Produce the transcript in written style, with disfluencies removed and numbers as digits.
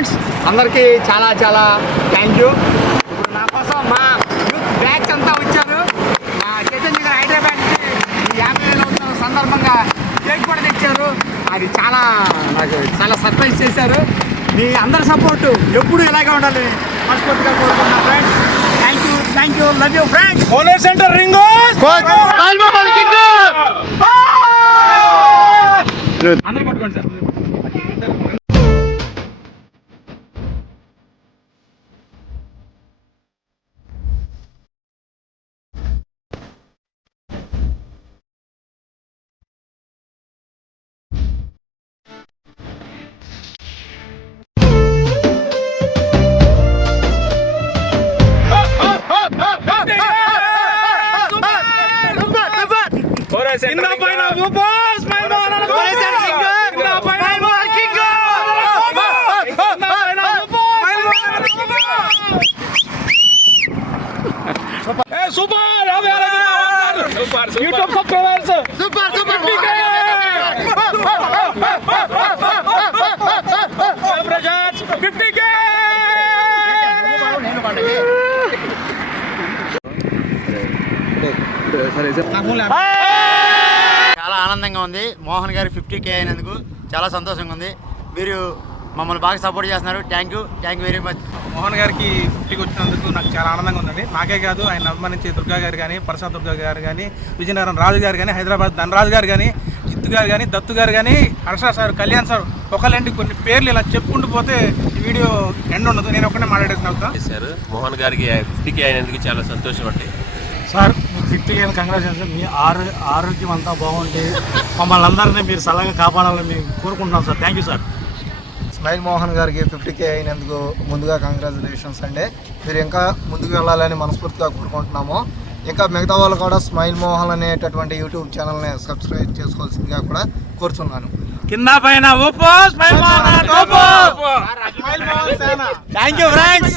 Friends, అందరికీ చాలా చాలా థ్యాంక్ యూ. ఇప్పుడు నా కోసం మా యూత్ బ్యాచ్ అంతా వచ్చారు. మా చైతన్య గారు హైదరాబాద్కి ఈ 50,000 ఉత్సవం సందర్భంగా కేక్ కూడా తెచ్చారు. అది చాలా నాకు చాలా సర్ప్రైజ్ చేశారు. మీ అందరి సపోర్టు ఎప్పుడు ఇలాగే ఉండాలి మనస్ఫూర్తిగా కోరుకుంటున్నాను friends. Thank you, love you friends. Owner centre ring అందరూ పట్టుకోండి sir. YouTube subscribers super prajas 50K. చాలా ఆనందంగా ఉంది. మోహన్ గారు 50K అయినందుకు చాలా సంతోషంగా ఉంది. మీరు మమ్మల్ని బాగా సపోర్ట్ చేస్తున్నారు. Thank you very much. Mohan గారికి 50కి వచ్చినందుకు నాకు చాలా ఆనందంగా ఉందండి. నాకే కాదు, ఆయన అభిమానించే దుర్గా గారు కానీ, ప్రసాద్ దుర్గా గారు కానీ, విజయనగరం రాజు గారు కానీ, హైదరాబాద్ ధనరాజు గారు కానీ, జిత్తు గారు కానీ, దత్తు గారు కానీ, హర్ష సార్, కళ్యాణ్ సార్, ఒకళ్ళంటి కొన్ని పేర్లు ఇలా చెప్పుకుంటూ పోతే ఈ వీడియో ఎండ్ ఉండదు. నేను ఒక్కనే మాట్లాడేస్తున్నాను సార్. మోహన్ గారికి 50K అయినందుకు చాలా సంతోషం అండి సార్. 50K congratulation. మీ ఆరోగ్యం అంతా బాగుండి మమ్మల్ని అందరినీ మీరు సలహా కాపాడాలని మేము కోరుకుంటున్నాం sir. Thank you sir. Smile Mohan గారికి 50K అయినందుకు ముందుగా కంగ్రాచులేషన్స్ అండి. మీరు ఇంకా ముందుకు వెళ్ళాలని మనస్ఫూర్తిగా కోరుకుంటున్నాము. ఇంకా మిగతా వాళ్ళు కూడా స్మైల్ మోహన్ అనేటటువంటి యూట్యూబ్ ఛానల్ని సబ్స్క్రైబ్ చేసుకోవాల్సిందిగా కూడా కోరుచున్నాను. కింద పైన థ్యాంక్ యూ ఫ్రెండ్స్.